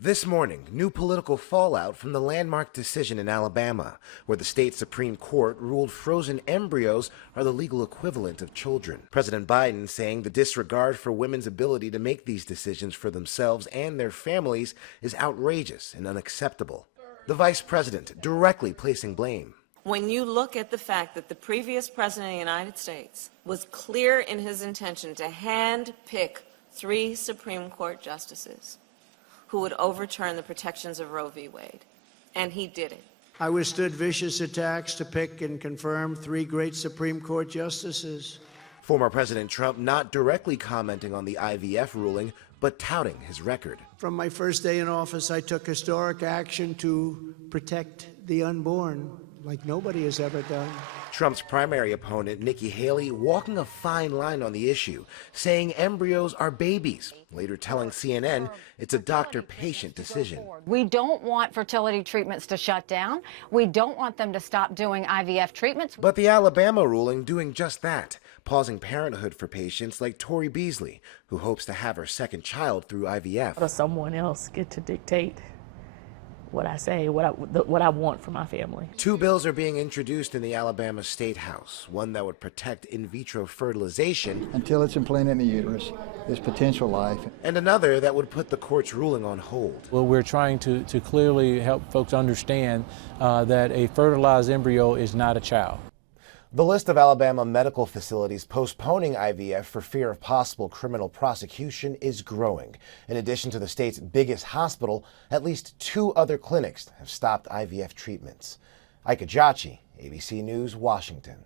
This morning, new political fallout from the landmark decision in Alabama, where the state Supreme Court ruled frozen embryos are the legal equivalent of children. President Biden saying the disregard for women's ability to make these decisions for themselves and their families is outrageous and unacceptable. The vice president directly placing blame. When you look at the fact that the previous president of the United States was clear in his intention to hand-pick 3 Supreme Court justices who would overturn the protections of Roe v. Wade, and he did it. I withstood vicious attacks to pick and confirm 3 great Supreme Court justices. Former President Trump not directly commenting on the IVF ruling, but touting his record. From my first day in office, I took historic action to protect the unborn, like nobody has ever done. Trump's primary opponent, Nikki Haley, walking a fine line on the issue, saying embryos are babies, later telling CNN it's a doctor-patient decision. We don't want fertility treatments to shut down. We don't want them to stop doing IVF treatments. But the Alabama ruling doing just that, pausing parenthood for patients like Tori Beasley, who hopes to have her second child through IVF. How does someone else get to dictate what I say, what I want for my family? 2 bills are being introduced in the Alabama State House, one that would protect in vitro fertilization until it's implanted in the uterus, there's potential life, and another that would put the court's ruling on hold. Well, we're trying to clearly help folks understand that a fertilized embryo is not a child. The list of Alabama medical facilities postponing IVF for fear of possible criminal prosecution is growing. In addition to the state's biggest hospital, at least 2 other clinics have stopped IVF treatments. Ike Ajachi, ABC News, Washington.